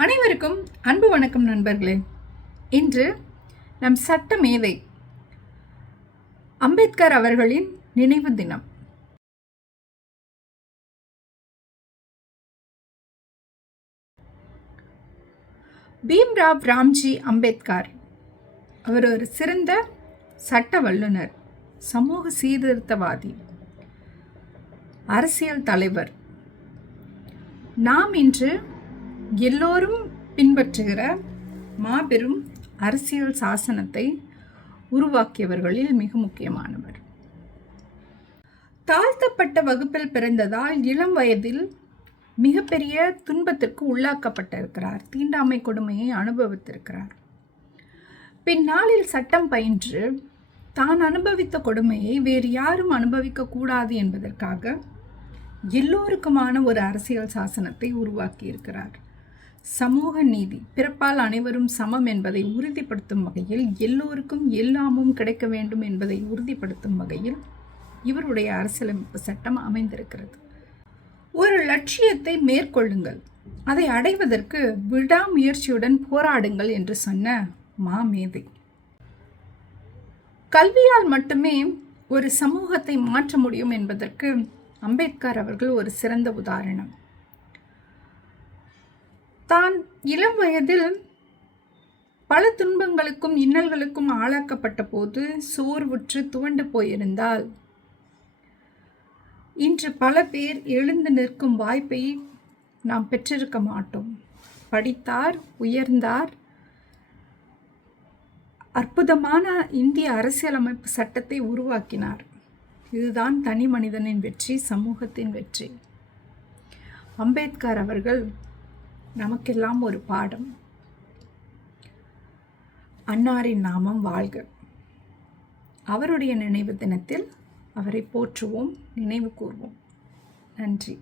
அனைவருக்கும் அன்பு வணக்கம் நண்பர்களே. இன்று நம் சட்ட மேதை அம்பேத்கர் அவர்களின் நினைவு தினம். பீம்ராவ் ராம்ஜி அம்பேத்கர் அவர் ஒரு சிறந்த சட்ட வல்லுனர், சமூக சீர்திருத்தவாதி, அரசியல் தலைவர். நாம் இன்று எல்லோரும் பின்பற்றுகிற மாபெரும் அரசியல் சாசனத்தை உருவாக்கியவர்களில் மிக முக்கியமானவர். தாழ்த்தப்பட்ட வகுப்பில் பிறந்ததால் இளம் வயதில் மிகப்பெரிய துன்பத்திற்கு உள்ளாக்கப்பட்டிருக்கிறார். தீண்டாமை கொடுமையை அனுபவித்திருக்கிறார். பின்னாளில் சட்டம் பயின்று தான் அனுபவித்த கொடுமையை வேறு யாரும் அனுபவிக்க கூடாது என்பதற்காக எல்லோருக்குமான ஒரு அரசியல் சாசனத்தை உருவாக்கி இருக்கிறார். சமூக நீதி, பிறப்பால் அனைவரும் சமம் என்பதை உறுதிப்படுத்தும் வகையில், எல்லோருக்கும் எல்லாமும் கிடைக்க வேண்டும் என்பதை உறுதிப்படுத்தும் வகையில் இவருடைய அரசியலமைப்பு சட்டம் அமைந்திருக்கிறது. ஒரு லட்சியத்தை மேற்கொள்ளுங்கள், அதை அடைவதற்கு விடாமுயற்சியுடன் போராடுங்கள் என்று சொன்ன மாமேதை. கல்வியால் மட்டுமே ஒரு சமூகத்தை மாற்ற முடியும் என்பதற்கு அம்பேத்கர் அவர்கள் ஒரு சிறந்த உதாரணம். தான் இளம் வயதில் பல துன்பங்களுக்கும் இன்னல்களுக்கும் ஆளாக்கப்பட்ட போது சோர்வுற்று துவண்டு போயிருந்தால் இன்று பல பேர் எழுந்து நிற்கும் வாய்ப்பை நாம் பெற்றிருக்க மாட்டோம். படித்தார், உயர்ந்தார், அற்புதமான இந்திய அரசியலமைப்பு சட்டத்தை உருவாக்கினார். இதுதான் தனி மனிதனின் வெற்றி, சமூகத்தின் வெற்றி. அம்பேத்கர் அவர்கள் நமக்கெல்லாம் ஒரு பாடம். அன்னாரின் நாமம் வாழ்க. அவருடைய நினைவு தினத்தில் அவரை போற்றுவோம், நினைவு கூர்வோம். நன்றி.